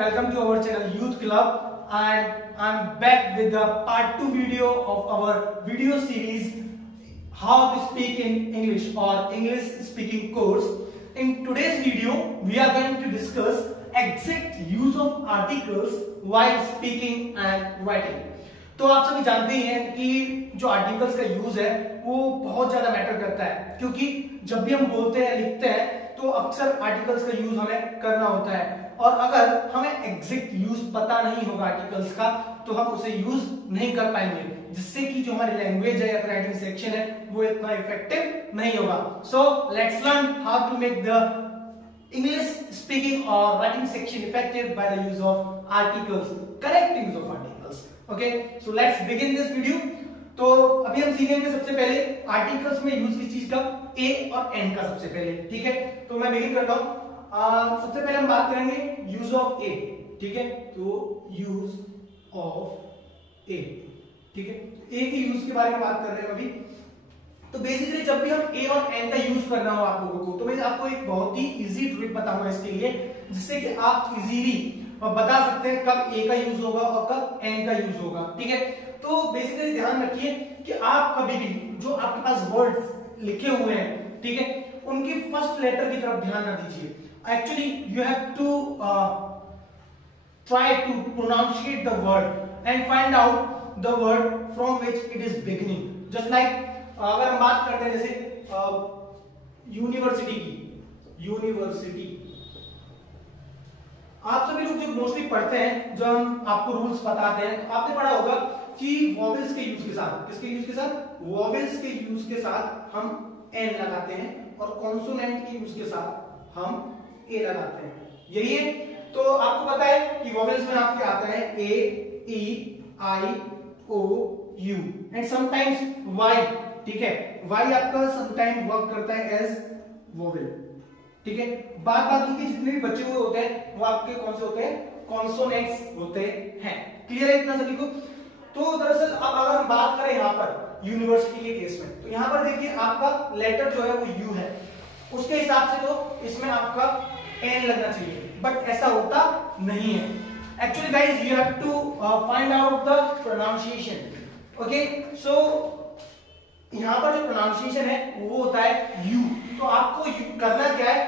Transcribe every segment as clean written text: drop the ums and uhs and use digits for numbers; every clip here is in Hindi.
welcome to our channel Youth Club, and I'm back with the part 2 video of our video series How to Speak in English or English Speaking course. In today's video, we are going to discuss exact use of articles while speaking and writing. तो आप सभी जानते ही हैं कि जो आर्टिकल्स का यूज है वो बहुत ज्यादा मैटर करता है, क्योंकि जब भी हम बोलते हैं लिखते हैं तो अक्सर आर्टिकल्स का यूज हमें करना होता है, और अगर हमें एग्जैक्ट यूज पता नहीं होगा आर्टिकल्स का तो हम उसे यूज नहीं कर पाएंगे, जिससे कि जो हमारी लैंग्वेज है या राइटिंग सेक्शन है वो इतना इफेक्टिव नहीं होगा. So let's learn how to make the English speaking or writing section effective by the use of articles, correct use of articles. Okay, so let's begin this video. तो अभी हम सीखेंगे सबसे पहले आर्टिकल्स में यूज किस चीज का, ए और एन का सबसे पहले. ठीक है, तो मैं बिगिन करता हूं. सबसे पहले हम बात करेंगे यूज ऑफ ए. ठीक है, तो यूज ऑफ ए. ठीक है, ए के यूज के बारे में बात कर रहे हैं अभी. तो बेसिकली जब भी हम ए और एन का यूज करना हो आप लोगों को, तो मैं आपको एक बहुत ही इजी ट्रिक बताऊंगा इसके लिए, जिससे कि आप इजीली बता सकते हैं कब ए का यूज होगा और कब एन का यूज होगा. ठीक है, तो बेसिकली ध्यान रखिए कि आप कभी भी जो आपके पास वर्ड्स लिखे हुए हैं, ठीक है, उनकी फर्स्ट लेटर की तरफ ध्यान ना दीजिए. Actually you have to try to pronunciate the word and find out the word from which it is beginning. Just like अगर हम बात करते हैं जैसे यूनिवर्सिटी की, यूनिवर्सिटी, आप सभी लोग जो मोस्टली पढ़ते हैं, जो हम आपको रूल्स बताते हैं, तो आपने पढ़ा होगा कि वॉवेल्स के यूज के साथ, किसके यूज के साथ, वॉवेल्स के यूज के साथ हम एन लगाते हैं और कॉन्सोनेंट के यूज के साथ हम ए लगाते हैं. यही है. तो आपको पता है कि वॉवेल्स में आपके आते हैं ए, ई, आई, ओ, यू एंड समटाइम्स वाई. ठीक है, वाई आपका समटाइम वर्क करता है एज वोवेल. ठीक है, बाकी के जितने भी बचे हुए होते हैं वो आपके कौन से होते हैं, कॉन्सोनेंट्स होते हैं. क्लियर है इतना सभी को. तो दरअसल अब अगर हम बात करें यहाँ पर यूनिवर्सिटी के केस में, तो यहाँ पर देखिए आपका लेटर जो है वो यू है, उसके हिसाब से तो इसमें आपका एन लगना चाहिए, बट ऐसा होता नहीं है. Actually guys you have to find out the pronunciation. Okay, so यहां पर जो प्रोनाउंसिएशन है वो होता है यू. तो आपको करना क्या है,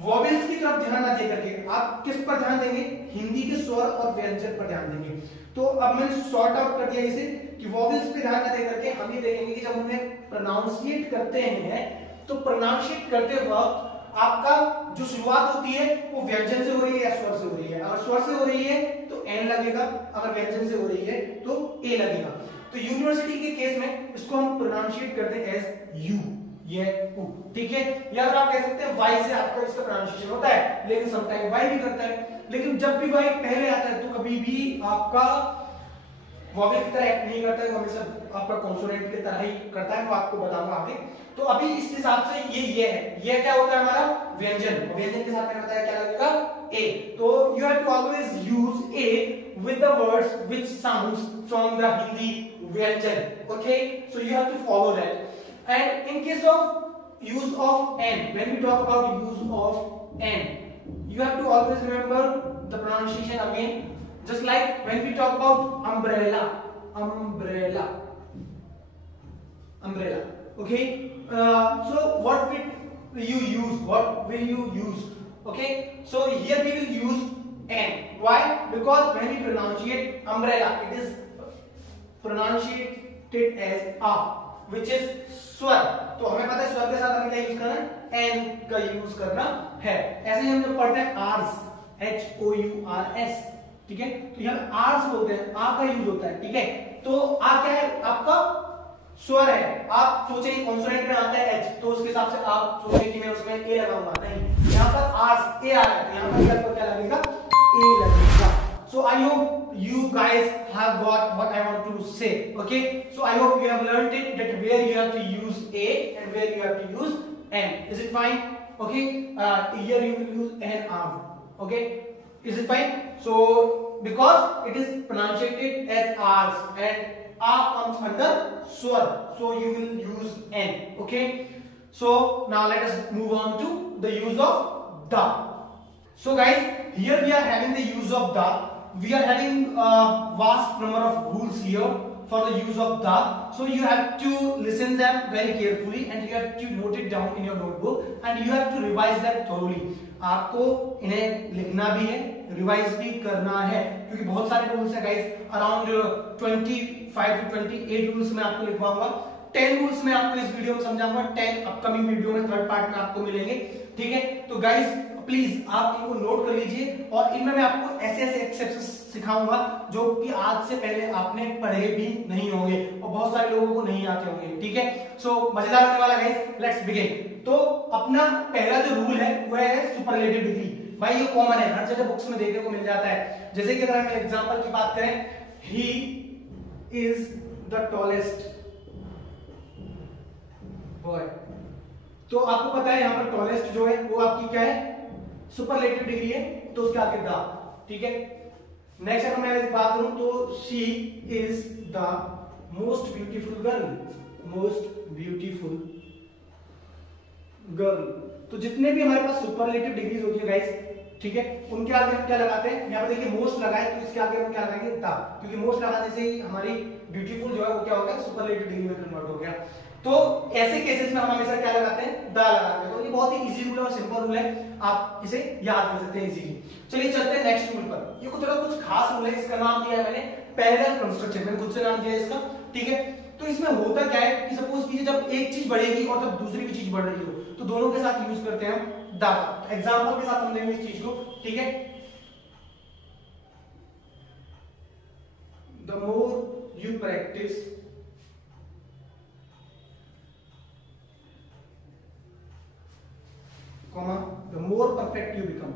वॉवेल्स की तरफ ध्यान ना दे करके आप किस पर ध्यान देंगे, हिंदी के स्वर और व्यंजन पर ध्यान देंगे. तो अब मैंने सॉर्ट आउट कर दिया इसे कि वॉवेल्स पे ध्यान ना दे करके हम ये देखेंगे कि जब उन्हें प्रोनाउंसिएट करते हैं तो प्रोनाउंसिएट करते वक्त आपका जो शुरुआत होती है वो व्यंजन से हो रही है या स्वर से हो रही है. अगर स्वर से हो रही है तो एन लगेगा, अगर व्यंजन से हो रही है तो ए लगेगा. तो यूनिवर्सिटी के केस में इसको हम प्रोनाउंशिएट करते हैं एज यू, ये उ. ठीक है, या अगर आप कह सकते हैं वाई से आपका इसका प्रोनाउंसिएशन होता है, लेकिन समटाइम वाई भी करता है. लेकिन जब भी वाई पहले आता है तो कभी भी आपका वॉवेल की तरह एक्ट नहीं करता है, हमेशा आपका कॉन्सोनेंट की तरह ही करता है. वो आपको बताऊंगा आगे. तो अभी इस हिसाब से ये है, ये क्या होता है हमारा व्यंजन. व्यंजन के साथ मैंने बताया क्या लगेगा, ए. तो you have to always use a with the words which sounds from the Hindi Vyanjan. Okay, so you have to follow that. And in case of use of n, when we talk about use of n, you have to always remember the pronunciation again. Just like when we talk about umbrella, umbrella, umbrella. Okay, so what will you use? What will you use? Okay, so here we will use n. Why? Because when we pronunciate umbrella, it is pronunciated as a, which is स्वर. तो हमें पता है स्वर के साथ हमें क्या यूज करना है, एन का यूज करना है. ऐसे ही हम जब पढ़ते हैं आर्स, HOURS. ठीक है, तो यहाँ आर्स बोलते हैं, आ का यूज होता है. ठीक है, तो आ क्या है, आपका स्वर है. आप सोचे कॉन्सोनेंट में आता है एच, तो उसके हिसाब से आप सोचे कि मैं उसमें ए लगाऊंगा. नहीं, यहाँ पर आर्स ए आ रहा है, यहाँ पर आपको क्या लगेगा, ए लगेगा. So I hope you guys have got what I want to say. Okay, so I hope you have learned it, that where you have to use a and where you have to use n. Is it fine? Okay, here you will use n arm. Okay, is it fine? So because it is pronunciated as rs and a comes under swar, so you will use n. Okay, so now let us move on to the use of the. So guys, here we are having the use of the, we are having vast number of rules here for the use of the, so you have to listen them very carefully and you have to note it down in your notebook and you have to revise them thoroughly. आपको इन्हें लिखना भी है, रिवाइज भी करना है, क्योंकि बहुत सारे रूल्स है गाइस, अराउंड 25 to 28 रूल्स मैं आपको लिखवाऊंगा, 10 रूल्स मैं आपको इस वीडियो में समझाऊंगा, 10 अपकमिंग वीडियो में थर्ड पार्ट में आपको मिलेंगे, ठीक है। तो गाइस प्लीज आप इनको नोट कर लीजिए और इनमें मैं आपको ऐसे ऐसे एक्सेप्शंस सिखाऊंगा जो कि आज से पहले आपने पढ़े भी नहीं होंगे और बहुत सारे लोगों को नहीं आते होंगे, ठीक है। सो मजेदार होने वाला गाइस, लेट्स बिगिन। तो अपना पहला जो रूल है वो है सुपरलेटिव डिग्री। भाई ये कॉमन है, हर जगह बुक्स में देखने को मिल जाता है। जैसे कि अगर हम एग्जांपल की बात करें, he is the tallest boy, तो आपको पता है यहाँ पर टॉलेस्ट जो है वो आपकी क्या है, सुपरलेटिव डिग्री है, तो उसके आगे द, ठीक है। नेक्स्ट अगर मैं बात करूं तो she is the most beautiful girl, most beautiful girl. तो जितने भी हमारे पास सुपरलेटिव डिग्रीज होती है गाइस, ठीक है, उनके आगे हम क्या लगाते हैं, यहाँ पर देखिए मोस्ट लगाए तो इसके आगे हम क्या लगाएंगे, द, क्योंकि मोस्ट लगाने से ही हमारी ब्यूटीफुल जो है वो क्या हो गया, सुपरलेटिव डिग्री में कन्वर्ट हो गया। तो ऐसे केसेस में हम हमेशा क्या लगाते हैं, द लगाते हैं। तो ये बहुत ही इजी रूल है और सिंपल रूल है, आप इसे याद कर सकते हैं इजीली। चलिए चलते हैं नेक्स्ट रूल पर। ये कुछ खास रूल है, इसका नाम दिया है मैंने पैरेलल कंस्ट्रक्शन, मैंने खुद से नाम दिया है इसका, ठीक है। तो इसमें होता क्या है कि सपोज कीजिए जब एक चीज बढ़ेगी और जब दूसरी भी चीज बढ़ रही हो तो दोनों के साथ यूज करते हैं हम द। एग्जांपल के साथ समझेंगे इस चीज को, ठीक है। The more you practice comma the more perfect you become।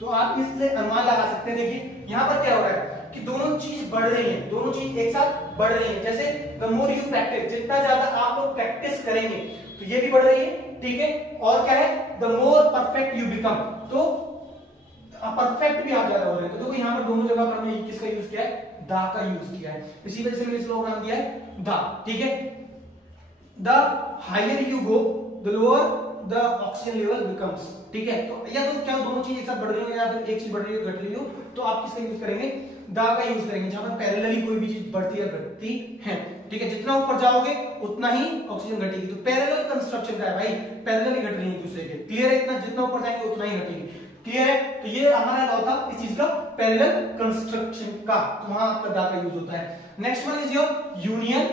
तो आप इससे अनुमान लगा सकते हैं। देखिए यहां पर क्या हो रहा है कि दोनों चीज बढ़ रही हैं, दोनों चीज एक साथ बढ़ रही हैं। जैसे द मोर यू प्रैक्टिस, जितना ज्यादा आप लोग प्रैक्टिस करेंगे तो ये भी बढ़ रही है, ठीक है। और क्या है, the more perfect you become, तो परफेक्ट भी आप ज्यादा हो रहे हैं। तो देखो यहाँ पर दोनों जगह पर हमने किसका यूज किया है, दा का यूज किया है, इसी वजह से मैंने इसका नाम दिया है दा, ठीक है। The higher you go the lower the oxygen level becomes, ठीक है। तो या तो क्या दोनों चीज एक साथ बढ़ रही हो या फिर एक चीज बढ़ रही हो घट रही हो, तो आप किसका यूज करेंगे, दा का यूज करेंगे, जहां पर पैरेलली कोई भी चीज बढ़ती या घटती है, ठीक है। जितना ऊपर जाओगे उतना ही ऑक्सीजन घटेगी। तो पैरेलल कंस्ट्रक्शन का है भाई, पैरेलली घट रही है एक दूसरे के, क्लियर है। इतना जितना ऊपर जाएंगे उतना ही घटेगी, क्लियर है। तो ये हमारा लॉ था इस चीज का, पैरेलल कंस्ट्रक्शन का, तो वहां आपका दा का यूज होता है। Next one is your union,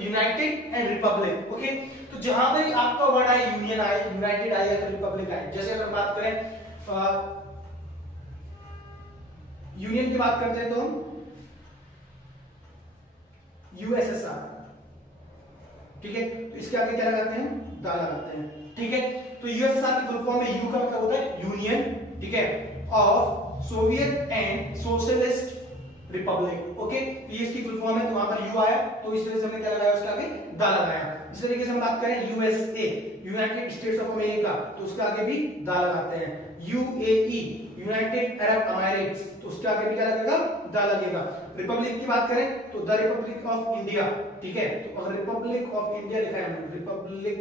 United and Republic, okay. तो जहां पर आपका वर्ड आए, यूनियन आए, यूनाइटेड आए या फिर रिपब्लिक आए, जैसे अगर बात करें यूनियन की बात करते हैं तो हम यूएसएसआर, ठीक है। तो इसके आगे क्या लगाते हैं, दा लगाते हैं, ठीक है। तो यूएसएसआर की फुल फॉर्म में यू का मतलब होता है यूनियन, ठीक है, of Soviet and socialist Republic, okay. तो ये इसकी फुल फॉर्म है, तो वहां पर यू आया तो इस वजह से हमने क्या लगाया, उसके आगे दा लगाया। इस तरीके से हम बात करें USA, United states of America, तो उसके आगे भी दा लगाते हैं। यूएई, यूनाइटेड अरब अमीरात, तो उसके आगे भी क्या लगेगा, दा लगेगा। रिपब्लिक की बात करें तो द रिपब्लिक ऑफ इंडिया, ठीक है। तो अगर रिपब्लिक ऑफ इंडिया लिखा है, रिपब्लिक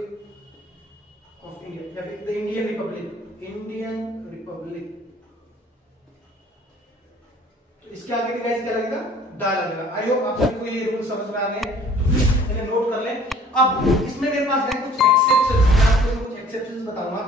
ऑफ इंडिया या फिर the Indian Republic, Indian Republic, तो इसके आगे भी गाइस क्या लगेगा, दा लगेगा। आई होप आप सबको ये रूल समझ में आ गए, तो प्लीज इन्हें नोट कर लें। अब इसमें मेरे पास है कुछ एक्सेप्शंस, मैं आपको कुछ एक्सेप्शंस बताऊंगा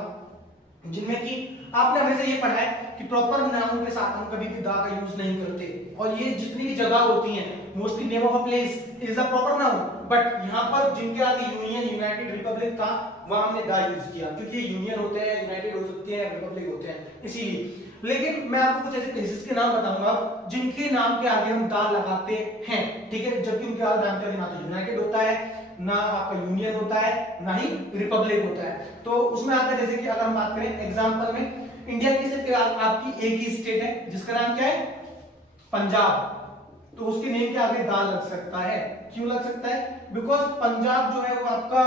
जिनमें कि आपने हमेशा ये पढ़ा है कि प्रॉपर नाउन के साथ हम कभी भी दा का यूज नहीं करते, और ये जितनी भी जगह होती हैं, mostly name of a place is a proper noun, but यहाँ पर जिनके आगे यूनियन, यूनाइटेड, रिपब्लिक था वहां हमने दा यूज किया, क्योंकि यूनियन होते हैं, यूनाइटेड हो सकते हैं, रिपब्लिक होते हैं, इसीलिए। लेकिन मैं आपको कुछ ऐसे प्लेसेस के नाम बताऊंगा जिनके नाम के आगे हम दा लगाते हैं, ठीक है, जबकि उनके आगे नाम के आगे ना तो यूनाइटेड होता है, ना आपका यूनियन होता है, ना ही रिपब्लिक होता है। तो उसमें आता है, जैसे कि अगर हम बात करें एग्जांपल में, इंडिया की सिर्फ आपकी एक ही स्टेट है जिसका नाम क्या है, पंजाब, तो उसके नेम के आगे दा लग सकता है। क्यों लग सकता है, बिकॉज पंजाब जो है वो आपका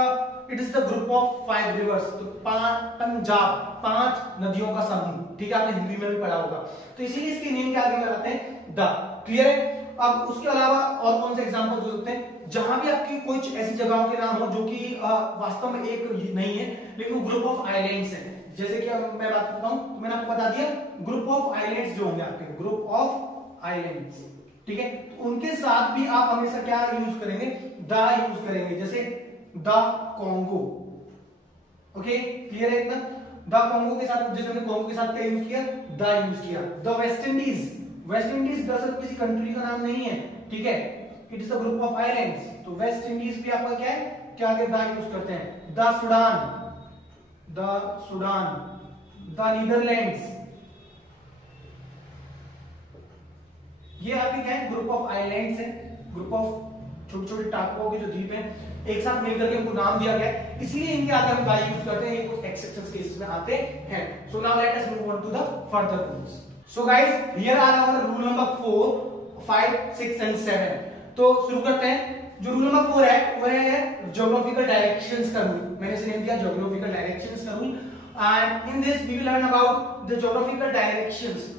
it is the group of 5 reverse, तो पंजाब 5 नदियों का समूह, ठीक है, आपने हिंदी में भी पढ़ा होगा, तो इसीलिए इसके नेम के आगे लगाते हैं द, क्लियर है। अब उसके अलावा और कौन से एग्जांपल हो सकते हैं जहां भी आपकी कुछ ऐसी जगहों के नाम हो जो कि वास्तव में एक नहीं है लेकिन वो ग्रुप ऑफ आइलैंड्स है। जैसे कि अब मैं बात करता हूं तो मैंने आपको बता दिया ग्रुप ऑफ आइलैंड्स जो होंगे आपके ग्रुप ऑफ आइलैंड्स, ठीक है, तो उनके साथ भी आप हमेशा क्या यूज करेंगे, द यूज करेंगे। जैसे द कॉन्गो, ओके क्लियर है इतना। द कॉन्गो के साथ जैसे हमने कॉन्गो के साथ क्या यूज किया, द यूज किया। The West Indies, West Indies दरअसल किसी कंट्री का नाम नहीं है, ठीक है, it is a group of islands. तो वेस्ट इंडीज भी आपका क्या है, क्या आगे द यूज करते हैं। The Sudan, the Sudan, the Netherlands, ये आपके क्या है, ग्रुप ऑफ आइलैंड्स है, ग्रुप ऑफ छोटे छोटे टापुओं के जो द्वीप हैं एक साथ मिलकर के उनको नाम दिया गया है, इसलिए इनके आगे हम बाई यूज करते हैं, ये कुछ एक्सेप्शंस केसेस में आते हैं। So now let us move on to the further rules. So guys here are our rule number 4, 5, 6 and 7। तो शुरू करते हैं। जो रूल नंबर 4 है वह है ज्योग्राफिकल डायरेक्शंस का रूल। मैंने इसे नेम दिया ज्योग्राफिकल डायरेक्शंस का rule. And in this we will learn about the geographical directions,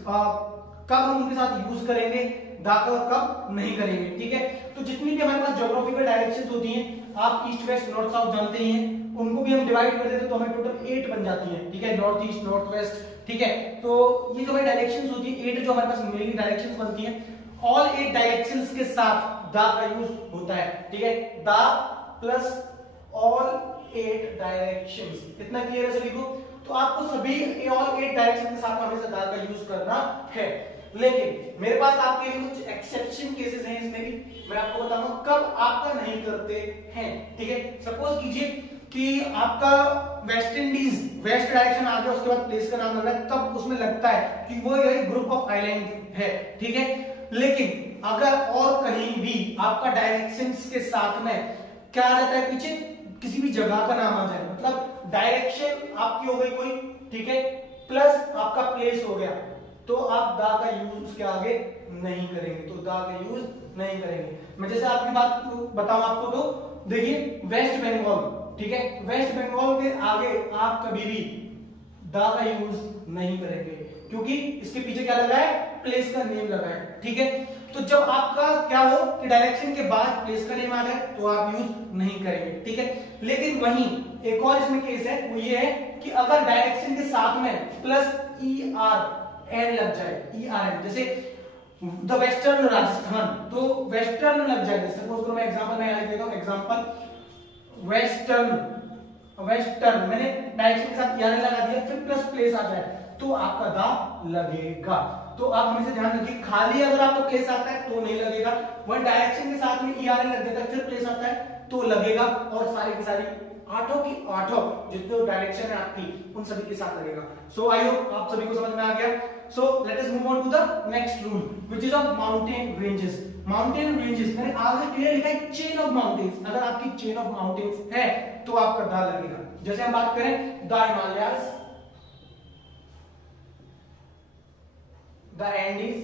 कब हम उनके साथ यूज करेंगे दा का और कब नहीं करेंगे, ठीक है। तो जितनी भी हमारे पास ज्योग्राफिकल डायरेक्शंस होती हैं, आप ईस्ट वेस्ट नॉर्थ साउथ जानते ही हैं, उनको भी हम डिवाइड कर देते हैं तो हमें टोटल 8 बन जाती हैं, ठीक है, नॉर्थ ईस्ट नॉर्थ वेस्ट, ठीक है। तो ये जो हमारी डायरेक्शंस होती है 8 जो हमारे पास मेनली डायरेक्शंस बनती हैं, ऑल 8 डायरेक्शंस के साथ दा का यूज होता है, ठीक है। दा प्लस ऑल 8 डायरेक्शंस, इतना क्लियर है सभी को। तो आपको सभी ऑल 8 डायरेक्शन के साथ हमेशा दा का यूज करना है। लेकिन मेरे पास आपके लिए कुछ एक्सेप्शन केसेस हैं, इसमें भी मैं आपको बताऊंगा कब आपका नहीं करते हैं, ठीक है। सपोज कीजिए कि आपका वेस्ट इंडीज वेस्ट डायरेक्शन आ गया, उसके बाद प्लेस का नाम लग रहा है, तब उसमें लगता है कि वो यही ग्रुप ऑफ आइलैंड है, ठीक है। लेकिन अगर और कहीं भी आपका डायरेक्शंस के साथ में क्या आ जाता है पीछे, किसी भी जगह का नाम आ जाए, मतलब डायरेक्शन आपकी हो गई कोई, ठीक है, प्लस आपका प्लेस हो गया, तो आप दा का यूज उसके आगे नहीं करेंगे, तो दा का यूज नहीं करेंगे। मैं जैसे आपकी बात बताऊं आपको, तो देखिए वेस्ट बंगाल, ठीक है, वेस्ट बंगाल के आगे आप कभी भी दा का यूज नहीं करेंगे क्योंकि इसके पीछे क्या लगा है, प्लेस का नेम लगा है, ठीक है। तो जब आपका क्या हो कि डायरेक्शन के बाद प्लेस का नेम आ जाए तो आप यूज नहीं करेंगे, ठीक है। लेकिन वहीं एक और इसमें केस है, वो ये है कि अगर डायरेक्शन के साथ में प्लस ई आर एन लग जाए, ई आर एन, जैसे द वेस्टर्न राजस्थान, तो वेस्टर्न लग जाए। सपोज करो मैं एग्जांपल में देता हूं, एग्जांपल वेस्टर्न, वेस्टर्न मैंने डायरेक्शन के साथ ई आर एन लगा दिया, फिर प्लस प्लेस आ जाए तो आपका दा लगेगा। तो आप हमेशा ध्यान रखिए, खाली अगर आपका प्लेस आता है तो नहीं लगेगा, वह डायरेक्शन के साथ में ई आर एन लग जाता है फिर प्लेस आता है तो लगेगा, और सारी की सारी आठों की आठों जितने डायरेक्शन है आपकी उन सभी के साथ लगेगा। सो आई होप आप सभी को समझ में आ गया। So let us move on to the next rule which is of mountain ranges. Mountain ranges मैंने आगे क्लियर लिखा है चेन ऑफ माउंटेन्स, अगर आपकी चेन ऑफ माउंटेन्स है तो आपका दा लगेगा। जैसे हम बात करें the Himalayas, the Andes,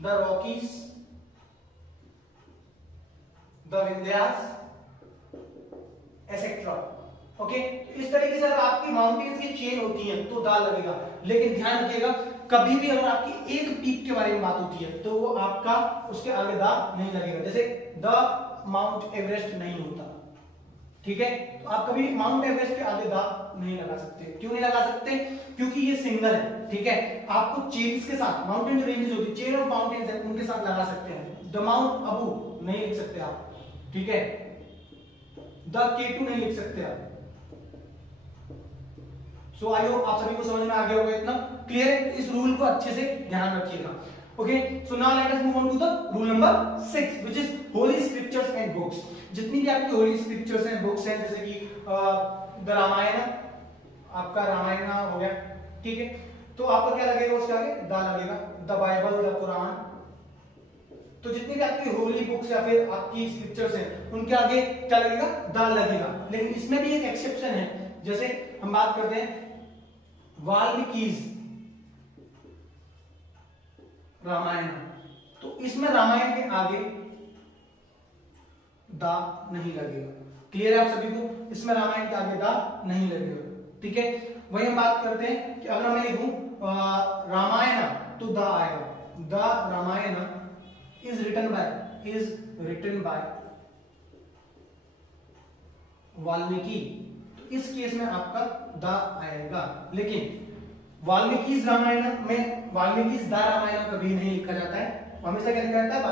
the Rockies, the Vindhyas etcetera, okay. इस तरीके से अगर आपकी माउंटेन्स की चेन होती है तो दा लगेगा। लेकिन ध्यान रखिएगा कभी भी अगर आपकी एक पीक के बारे में बात होती है तो वो आपका उसके आगे दा नहीं लगेगा। जैसे द माउंट एवरेस्ट नहीं होता, ठीक है, तो आप कभी माउंट एवरेस्ट के आगे दा नहीं लगा सकते। क्यों नहीं लगा सकते, क्योंकि ये सिंगल है, ठीक है। आपको चेन्स के साथ, माउंटेन रेंजेस होती है, चेन ऑफ माउंटेन्स है, उनके साथ लगा सकते हैं। द माउंट अबू नहीं लिख सकते आप, ठीक है, द K2 नहीं लिख सकते आप। सो आई होप आप सभी को समझ में आ गया होगा, इतना क्लियर है। इस रूल को अच्छे से ध्यान रखिएगा, okay. So now let us move on to the rule number 6 which is holy scriptures and books. जितनी भी आपकी होली स्क्रिप्चर्स एंड बुक्स हैं, जैसे कि द रामायण, आपका रामायण हो गया, ठीक है, तो आपका क्या लगेगा उसके आगे, दा लगेगा। द बाइबल, द कुरान, तो जितनी भी आपकी होली बुक्स या फिर आपकी स्क्रिप्चर्स हैं उनके आगे क्या लगेगा, दा लगेगा। लेकिन इसमें भी एक एक्सेप्शन है, जैसे हम बात करते हैं वाल्मीकि's रामायण, तो इसमें रामायण के आगे दा नहीं लगेगा। क्लियर है आप सभी को, इसमें रामायण के आगे दा नहीं लगेगा, ठीक है। वही हम बात करते हैं कि अगर मैं लिखूं रामायण तो दा आएगा, the Ramayana is written by Valmiki, तो इस केस में आपका द आएगा। लेकिन वाल्मीकि रामायण में वाल्मीकि द रामायण कभी नहीं लिखा जाता है, हमेशा क्या लिखा जाता है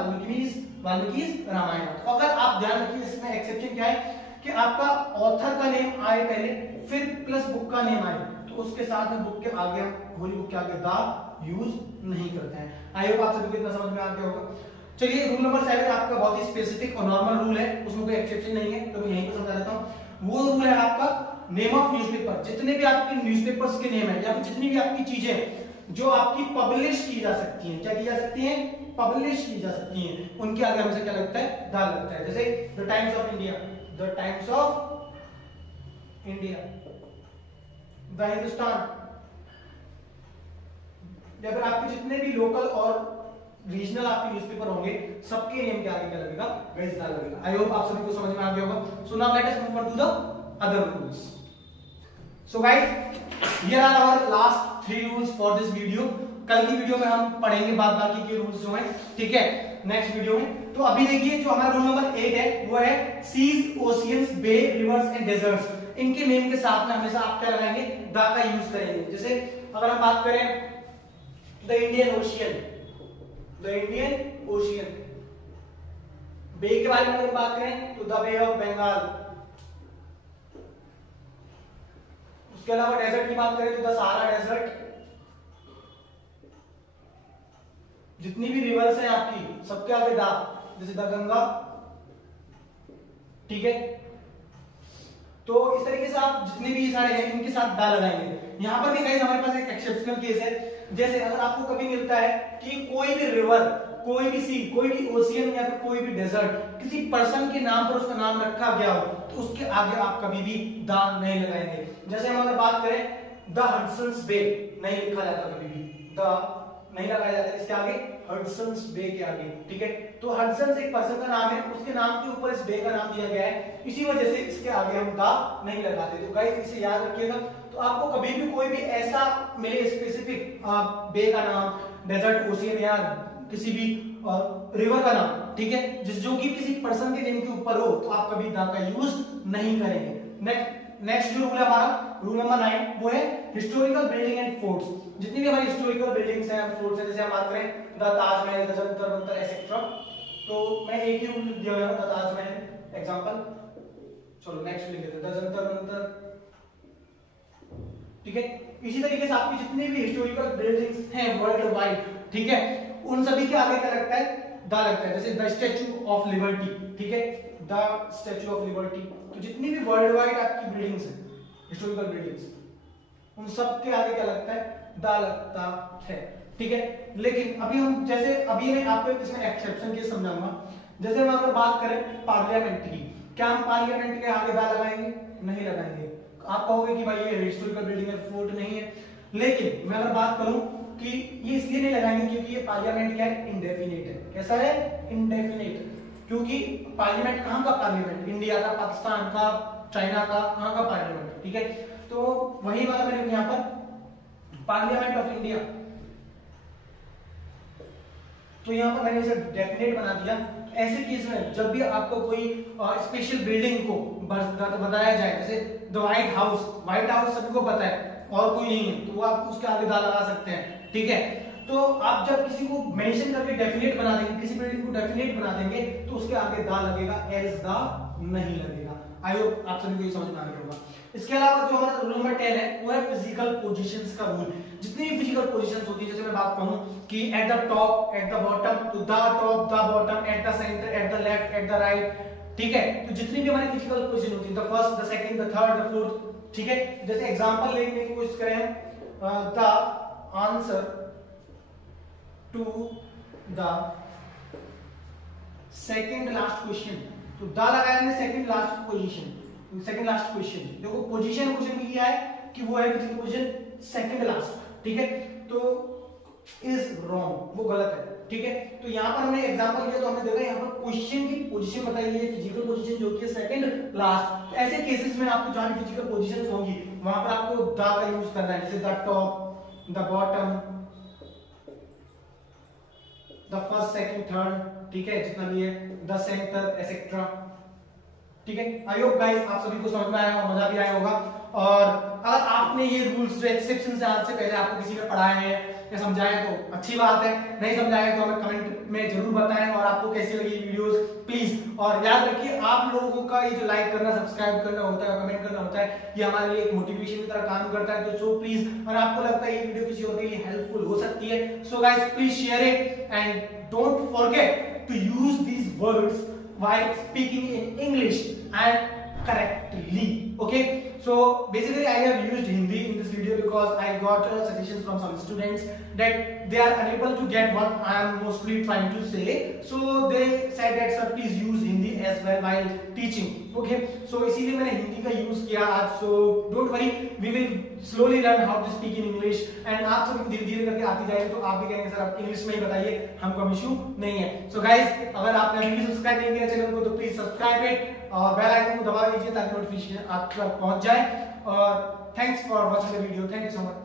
वाल्मीकि रामायण। तो अगर आप ध्यान रखिए इसमें एक्सेप्शन क्या है कि आपका ऑथर का नेम आए पहले, फिर प्लस बुक का नेम आए, तो उसके साथ में बुक के आगे होली बुक के आगे द यूज नहीं करते हैं। आई होप आप सभी को इतना समझ में आ गया होगा। चलिए रूल नंबर 7 आपका बहुत ही स्पेसिफिक और नॉर्मल रूल है, उसमें कोई एक्सेप्शन नहीं है, तो मैं यहीं पर समझा देता हूं। वो रूल है आपका नेम ऑफ न्यूज़पेपर। जितने भी आपके न्यूज़पेपर्स के नेम है या फिर जितनी भी आपकी चीजें जो आपकी पब्लिश की जा सकती हैं, क्या की जा सकती हैं, पब्लिश की जा सकती हैं, उनके आगे हमेशा क्या लगता है, द लगता है। जैसे the times of India, the times of India, the Hindustan, या फिर आपके जितने भी लोकल और रीजनल आपके न्यूज़पेपर होंगे सबके नेम के आगे क्या लगेगा, गाइस द लगेगा। आई होप आप सभी को समझ में आ गया होगा। So now let us move on to the other rules. So guys here are our last 3 rules for this video. कल की वीडियो में हम पढ़ेंगे बाद बाकी के रूल्स जो हैं, ठीक है, नेक्स्ट वीडियो में। तो अभी देखिए जो हमारा रूल नंबर 8 है वो है seas, oceans, bay, rivers and deserts. इनके नेम के साथ में हमेशा आप क्या लगाएंगे, द का यूज करेंगे। जैसे अगर हम बात करें द इंडियन ओशियन, बे के बारे में अगर बात करें तो द बे ऑफ बंगाल। उसके अलावा डेजर्ट की बात करें तो द सहारा डेजर्ट। जितनी भी रिवर्स हैं आपकी सबके आगे द, जैसे द गंगा, ठीक है। तो इस तरीके से आप जितने भी सारे हैं इनके साथ द लगाएंगे। यहां पर भी गाइस हमारे पास एक एक्सेप्शनल केस है। जैसे अगर आपको कभी मिलता है कि कोई भी रिवर, कोई भी सी, कोई भी ओशियन या फिर कोई भी डेजर्ट किसी पर्सन के नाम पर उसका नाम रखा गया हो, तो उसके आगे आप कभी भी द नहीं लगाएंगे। जैसे हम अगर बात करें द हडसन्स बे, नहीं लिखा जाता कभी भी, द नहीं लगाया जाता इसके आगे, हडसन्स बे के आगे, ठीक है। तो हडसन्स एक पर्सन का नाम है, उसके नाम के ऊपर इस बे का नाम दिया गया है, इसी वजह से इसके आगे हम द नहीं लगाते। तो गाइस इसे याद रखिएगा। तो आपको कभी भी कोई भी ऐसा मिले स्पेसिफिक बे का नाम, डेजर्ट, ओशियन या किसी भी रिवर का नाम, ठीक है, जो कि किसी पर्सन के नेम के ऊपर हो, तो आप कभी द का यूज नहीं करेंगे। नेक्स्ट जो रूल है हमारा, रूल नंबर 9, वो है हिस्टोरिकल बिल्डिंग एंड फोर्ट्स। जितनी भी हमारी हिस्टोरिकल बिल्डिंग्स हैं, फोर्ट्स हैं, जैसे हम बात करें the Taj Mahal, the Jantar Mantar etcetera, तो मैं एक ही रूल दिया हुआ है, द ताजमहल एग्जांपल। चलो नेक्स्ट लिख लेते हैं, द जंतर मंतर, ठीक है। इसी तरीके से आपकी जितनी भी हिस्टोरिकल बिल्डिंग्स हैं वर्ल्ड वाइड, ठीक है, उन सभी के आगे क्या लगता है, द लगता है। जैसे द स्टैच्यू ऑफ लिबर्टी, ठीक है, द स्टैच्यू ऑफ लिबर्टी। तो जितनी भी वर्ल्ड वाइड आपकी बिल्डिंग्स हैं, हिस्टोरिकल बिल्डिंग्स, उन सब के आगे क्या लगता है, द लगता है, ठीक है। लेकिन अभी हम जैसे अभी मैं आपको इसमें एक्सेप्शन के समझाऊंगा। जैसे हम अगर बात करें पार्लियामेंट की, क्या हम पार्लियामेंट के आगे द लगाएंगे, नहीं लगाएंगे। आप कहोगे कि भाई ये हिस्टोरिकल बिल्डिंग है, फोर्ट नहीं है, लेकिन मैं अगर बात करूं कि ये इसलिए नहीं लगाएंगे क्योंकि ये पार्लियामेंट क्या है, इंडेफिनिट है। कैसा है, इंडेफिनिट। क्योंकि पार्लियामेंट कहां का पार्लियामेंट, इंडिया का, पाकिस्तान का, चाइना का, कहां का पार्लियामेंट, ठीक है। तो वही वाला मैंने यहाँ पर पार्लियामेंट ऑफ इंडिया, तो यहाँ पर मैंने इसे डेफिनेट बना दिया। ऐसे केस में जब भी आपको कोई स्पेशल बिल्डिंग को बताया जाए, जैसे द व्हाइट हाउस सभी को पता है और कोई नहीं है, तो वो आप उसके आगे द लगा सकते हैं, ठीक है। तो आप जब किसी को मेंशन करके डेफिनेट बना देंगे, किसी बिल्डिंग को डेफिनेट बना देंगे, तो उसके आगे द लगेगा, एल्स द नहीं लगेगा। आई होप आप सभी को ये समझ में आ गया होगा। इसके अलावा जो हमारा रूल नंबर 10 है वो है फिजिकल पोजीशंस का रूल। जितनी भी फिजिकल पोजीशंस होती है, जैसे मैं बात करूं कि at the top, at the bottom, तो the top, the bottom, at the centre, at the left, at the right, ठीक है। तो जितनी भी हमारी फिजिकल पोजीशन होती है, the first, the second, the third, the fourth, ठीक है। जैसे एग्जांपल लेने की कोशिश करें, the answer to the second last question, तो द लगाया हमने second last position, second last question. देखो पोजीशन क्वेश्चन में क्या है कि वो है फिजिकल पोजीशन सेकंड लास्ट, ठीक है। तो इज रॉन्ग, वो गलत है, ठीक है। तो यहाँ पर हमने एग्जांपल लिया, तो हमने देखा यहाँ पर क्वेश्चन की पोजीशन बताई है, फिजिकल पोजीशन जो कि है सेकंड लास्ट। तो ऐसे केसेस में आपको जहां भी फिजिकल पोजीशंस होंगी वहां पर आपको द का यूज करना है, जैसे the top, the bottom, the first second third, ठीक है, जितना भी है, द सेंटर एसेट्रा, ठीक है। आई होप गाइस आप सभी को समझ में आया और मजा भी आया होगा। और अगर आपने ये रूल्स जो एक्सेप्शन से आज से पहले आपको किसी ने पढ़ाए हैं या समझाए तो अच्छी बात है, नहीं समझाए तो हमें कमेंट में जरूर बताएं और आपको कैसी लगी वीडियोस प्लीज। और याद रखिए आप लोगों का ये जो लाइक करना, सब्सक्राइब करना होता है, कमेंट करना होता है, ये हमारे लिए एक मोटिवेशन की तरह काम करता है। तो सो प्लीज, अगर आपको लगता है ये वीडियो किसी और के लिए हेल्पफुल हो सकती है, so guys please share it and don't forget to use these words while speaking in English and correctly. Okay, so basically I have used Hindi in this video because I got suggestions from some students that they are unable to get what I am mostly trying to say, so they said that sir please use Hindi as well while teaching. Okay, so इसीलिए मैंने हिंदी का यूज किया आज। so don't worry, we will slowly learn how to speak in English and आप सब धीरे धीरे करके आती जाएगी तो आप भी कहेंगे सर आप इंग्लिश में ही बताइए, हमको इश्यू नहीं है। so guys, अगर आपने अभी भी सब्सक्राइब नहीं किया चैनल को तो प्लीज सब्सक्राइब इट और बेल आइकन को दबा दीजिए ताकि नोटिफिकेशन आप तक पहुंच जाए। और thanks for watching the video, thank you so much.